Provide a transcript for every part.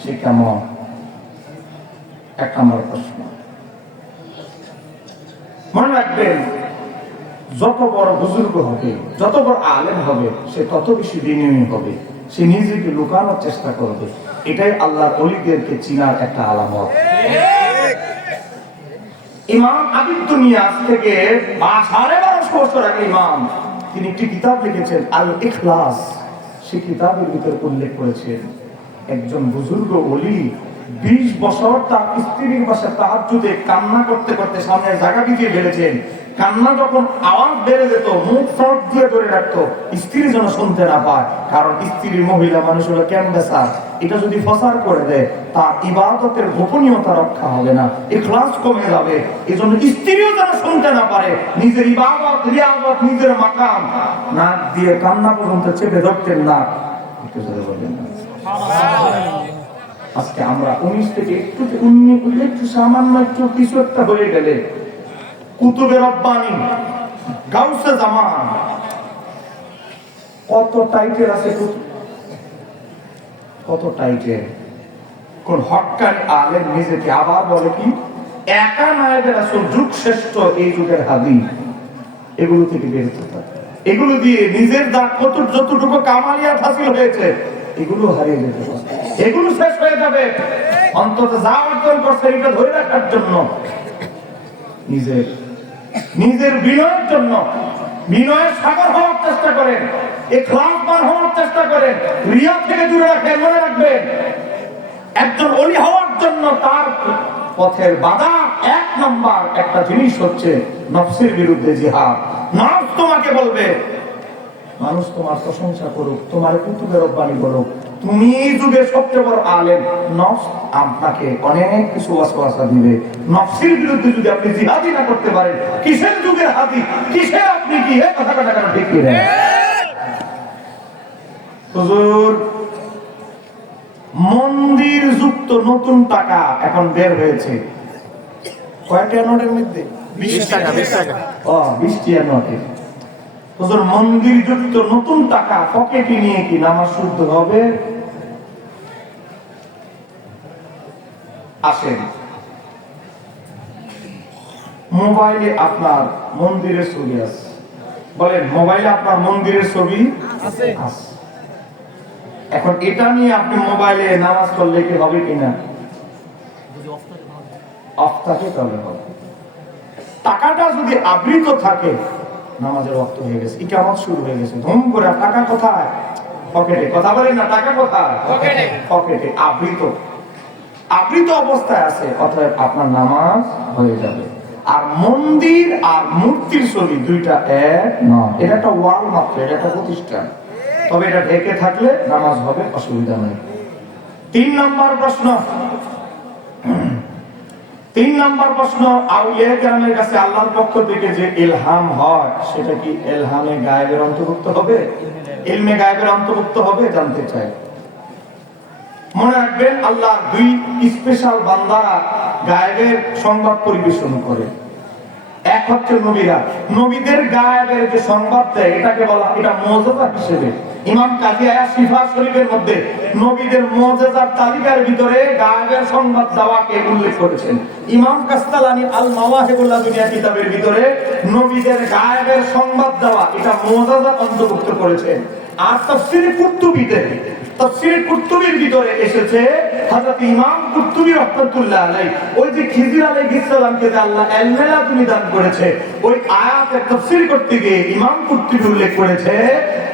সে কেমন? এক নম্বর প্রশ্ন। মনে রাখবেন, যত বড় বুজুর্গ হবে, যত বড় আলেম হবে, সে তত বেশি বিনিয়োগ হবে। সে নিজেকে লুকানোর চেষ্টা করবে। এটাই আল্লাহ অলিদেরকে চিনার একটা আলামত। ইমাম আদিত্য নিয়াজ থেকে সাড়ে বারোশো বছর আগে ইমাম। তিনি একটি কিতাব লিখেছেন আল ইখলাস সে কিতাবের ভিতরে উল্লেখ করেছেন একজন বুজুর্গ অলি বিশ বছর তার স্ত্রীর পাশে তাহার যুদে কান্না করতে করতে সামনের জায়গা দিয়ে বেড়েছেন কান্না যখন আওয়াজ বেড়ে যেত, মুখ ফট দিয়ে ধরে রাখতো, স্ত্রী যেন শুনতে না পায়। কারণ স্ত্রী মহিলা মানুষ হলো ক্যাম্বেসার এটা যদি ফসার করে দেয়, তার ইবাদতের গোপনীয়তা রক্ষা হবে না, ইখলাস কমে যাবে। এই জন্য স্ত্রীও যেন শুনতে না পারে, নিজের ইবাদত রিয়াবত নিজের মাকাম। নাক দিয়ে কান্না পর্যন্ত চেপে ধরতেন না। বলবেন। না। আজকে আমরা উনিশ থেকে একটু একটু সামান্য একটু কিছু একটা হয়ে গেলে কুতুবে রব্বানি, গাউসে জামান। কত টাইটেল আছে কত? টাইটেল? কোন হকার আলেম নিজেকে আবার বলে কি? একা নায়কের আসল যুগ শ্রেষ্ঠ এই যুগের হাদি। এগুলো থেকে বেরোতে এগুলো দিয়ে নিজের দাগ কত যতটুকু কামালিয়াত হাসিল হয়েছে এগুলো হারিয়ে যেতে এগুলো শেষ হয়ে যাবে। অন্তত যা অর্জন করছে, এটা ধরে রাখার জন্য। নিজের নিজের বিনয়ের জন্য। বিনয়ের সাগর হওয়ার চেষ্টা করেন। এখলাসবান হওয়ার চেষ্টা করেন। থেকে দূরে মনে রাখবেন। একজন অলি হওয়ার জন্য তার পথের বাধা এক নাম্বার একটা জিনিস হচ্ছে নফসের বিরুদ্ধে জিহাদ। নফস তোমাকে বলবে মানুষ তোমার প্রশংসা করুক তোমার কুতুবের রব্বানি বলুক তুমি যুগের সবচেয়ে বড় আলেম। নফস আপনাকে অনেক কিছু ওয়াসওয়াসা দিবে। নফসের বিরুদ্ধে যদি আপনি জিহাদি না করতে পারেন কিসের যুগের হাদি? কিসের আপনি কি? হে কথা কথা কথা ঠিক কি হুজুর মন্দির যুক্ত নতুন টাকা এখন বের হয়েছে। কয়টা নোটের মধ্যে? বিশ টাকা বিশ টাকা। ও বিশ টিয়া নোটে হুজুর মন্দির যুক্ত নতুন টাকা পকেটে নিয়ে কি নামাজ শুদ্ধ হবে? আসেন। মোবাইলে আপনার মন্দিরের ছবি আছে। বলেন মোবাইলে আপনার মন্দিরের ছবি আছে। এখন এটা নিয়ে আপনি মোবাইলে নামাজ পড়লে কি হবে কিনা? অফ থাকে তাহলে হবে। টাকাটা যদি আবৃত থাকে নামাজের রক্ত হয়ে গেছে। আমার শুরু হয়ে গেছে। ধুম করে টাকা কোথায়? পকেটে। কথা বলেন না টাকা কোথায়? পকেটে। পকেটে। আবৃত। আবৃত অবস্থায় আছে অতএব আপনার নামাজ হয়ে যাবে। আর মন্দির আর মূর্তির ছবি দুইটা এক নয়। এটা একটা ওয়াল মাত্র এটা একটা প্রতিষ্ঠান। তবে এটা ঢেকে থাকলে নামাজ হবে অসুবিধা নেই। তিন নম্বর প্রশ্ন। তিন নম্বর প্রশ্ন আউলিয়া কেরামের কাছে আল্লাহর পক্ষ থেকে যে ইলহাম হয়, সেটা কি ইলহামে গায়েবের অন্তর্ভুক্ত হবে? ইলমে গায়েবের অন্তর্ভুক্ত হবে? জানতে চাই। মনে রাখবেন, আল্লাহ দুই স্পেশাল বান্দারা গায়েবের সংবাদ পরিবেশন করে। এক হচ্ছে নবীরা। নবীদের গায়েবের যে সংবাদ দেয়, এটাকে বলা এটা মর্যাদা হিসেবে। ইমাম কাজী আয়া শিফা শরীফের মধ্যে নবীদের মর্যাদার তালিকার ভিতরে গায়েবের সংবাদ দেওয়াকে উল্লেখ করেছেন। ইমাম কাস্তালানি আল মাওয়াহিবুল্লাহ দুনিয়া কিতাবের ভিতরে নবীদের গায়েবের সংবাদ দেওয়া, এটা মর্যাদা অন্তর্ভুক্ত করেছেন। আর তাফসিরে কুতুবিতে তাফসিরে কুতুবির ভিতরে এসেছে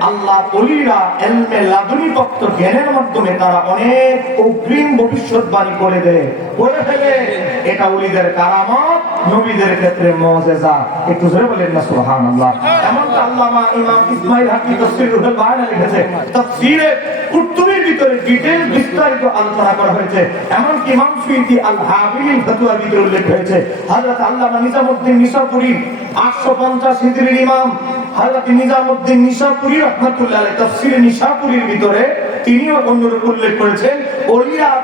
আল্লাহ আল্লাহ মাধ্যমে তারা অনেক অগ্রিম ভবিষ্যৎবাণী করে দেয়। করে ফেলে, এটা কারামত, নবীদের ক্ষেত্রে মুজিজা। একটু জোরে বলেন না এমনটা আল্লামা ইমাম ইসমাইল হাকি তাফসীর রুহুল বায়ান লিখেছে। ভিতরে ডিটেইল বিস্তারিত আলোচনা করা হয়েছে। এমনকি ইমাম সুয়ুতি আল হাবিল ফতোয়ার ভিতরে উল্লেখ হয়েছে হযরত আল্লামা নিজামউদ্দিন নিসাপুরি, আটশো পঞ্চাশ হিজরির ইমাম। নিশাপুরি রহমতুল্লাহ আলাইহি তাফসীরে ভিতরে তিনিও অন্যরূপ উল্লেখ করেছেন।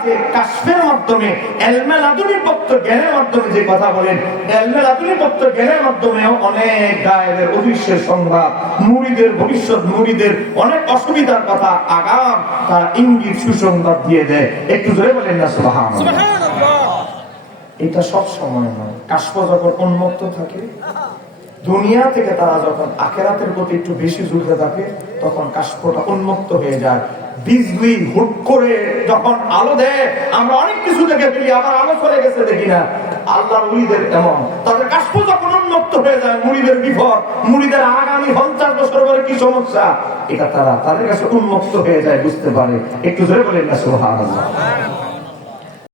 যে কাশফের মাধ্যমে এলমে লাদুনিপত্য জ্ঞানের মাধ্যমে যে কথা বলেন এলমে লাদুনিপত্য জ্ঞানের মাধ্যমেও অনেক গায়েবের অদৃশ্যের সংবাদ, মুড়িদের ভবিষ্যৎ মুড়িদের অনেক অসুবিধার কথা আগাম তারা ইঙ্গিত সুসংবাদ দিয়ে দেয়। একটু জোরে বলেন না সুবহানাল্লাহ। এটা সব সময় নয়। কাশ্প যখন উন্মুক্ত থাকে দুনিয়া থেকে তারা যখন আখেরাতের প্রতি একটু বেশি ঝুঁকে থাকে তখন কাশপটা উন্মুক্ত হয়ে যায়। বিজলি হুট করে যখন আলো দেয় আমরা অনেক কিছু দেখে ফেলি আবার আলো চলে গেছে দেখি না। আল্লাহর মুড়িদের এমন তাদের কাশপ উন্মুক্ত হয়ে যায় মুড়িদের বিপদ, মুড়িদের আগামী পঞ্চাশ বছর পরে কি সমস্যা? এটা তারা তাদের কাছে উন্মুক্ত হয়ে যায়, বুঝতে পারে। একটু ধরে বলে না সোহান